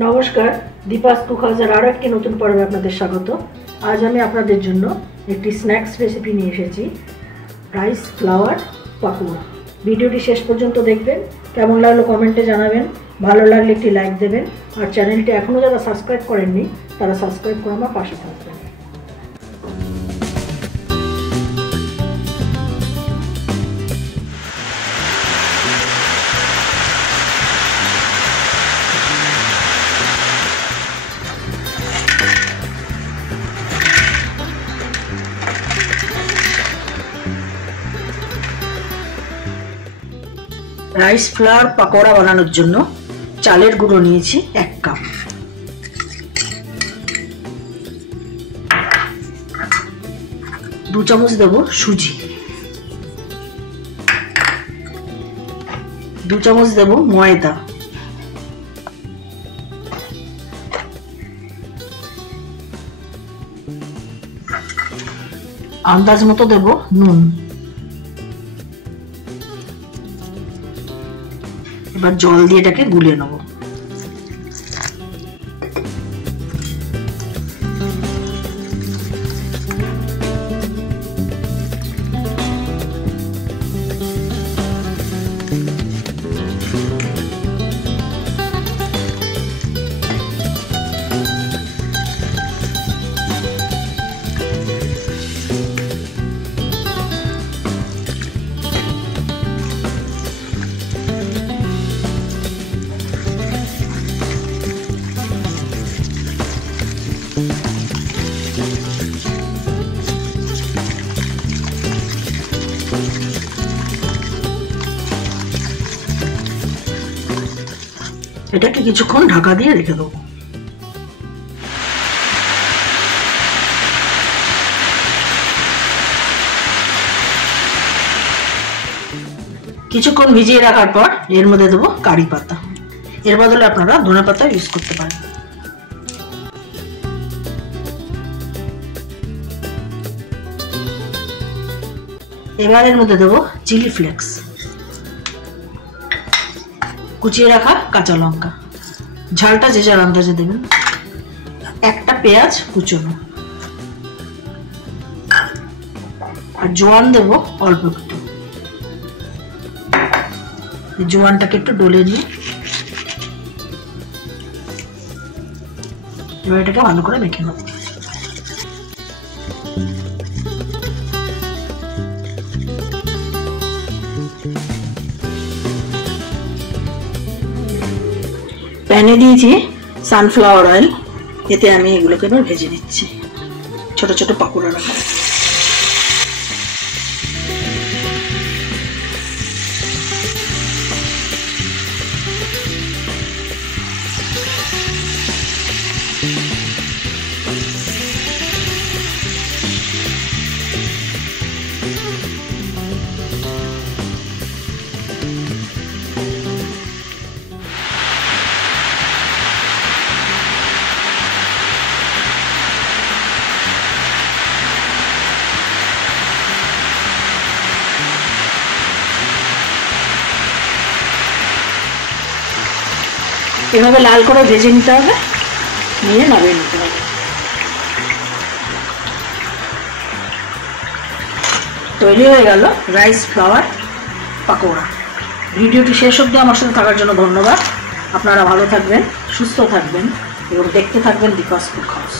নমস্কার, দীপাস কুক হাউসের আরও একটি নতুন পর্বে আপনাদের স্বাগত। আজ আমি আপনাদের জন্য একটি স্ন্যাক্স রেসিপি নিয়ে এসেছি, রাইস ফ্লাওয়ার পাকোড়া। ভিডিওটি শেষ পর্যন্ত দেখবেন, কেমন লাগলো কমেন্টে জানাবেন, ভালো লাগলে একটি লাইক দেবেন, আর চ্যানেলটি এখনও যারা সাবস্ক্রাইব করেননি তারা সাবস্ক্রাইব করে আমার পাশে থাকবেন। রাইস ফ্লাওয়ার পাকোড়া বানানোর জন্য চালের গুঁড়ো নিয়েছি 1 কাপ, দু চামচ দেব সুজি, 2 চামচ দেব ময়দা, আন্দাজ মতো দেব নুন। এবার জল দিয়ে এটাকে গুলে নেব। এটাকে কিছুক্ষণ ঢাকা দিয়ে রেখে দেবো। কিছুক্ষণ ভিজিয়ে রাখার পর এর মধ্যে দেবো কারি পাতা, এর বদলে আপনারা ধনে পাতা ইউজ করতে পারেন। এবার এর মধ্যে দেবো চিলি ফ্লেক্স, কুচিয়ে রাখা কাঁচা লঙ্কা, ঝালটা যে যার আন্দাজে দেবেন, একটা পেঁয়াজ কুচোনো, আর জোয়ান দেব অল্প একটু। জোয়ানটাকে একটু ডলে নিয়ে এবার এটাকে ভালো করে মেখে নেব। প্যানে দিয়েছি সানফ্লাওয়ার অয়েল, এতে আমি এগুলোকে এবার ভেজে নিচ্ছি ছোট ছোট পাকোড়া রাখা। এভাবে লাল করে ভেজে নিতে হবে, নিয়ে নামিয়ে নিতে হবে। তৈরি হয়ে গেল রাইস ফ্লাওয়ার পাকোড়া। ভিডিওটি শেষ অবধি আমার সাথে থাকার জন্য ধন্যবাদ। আপনারা ভালো থাকবেন, সুস্থ থাকবেন এবং দেখতে থাকবেন দীপাস কুক হাউস।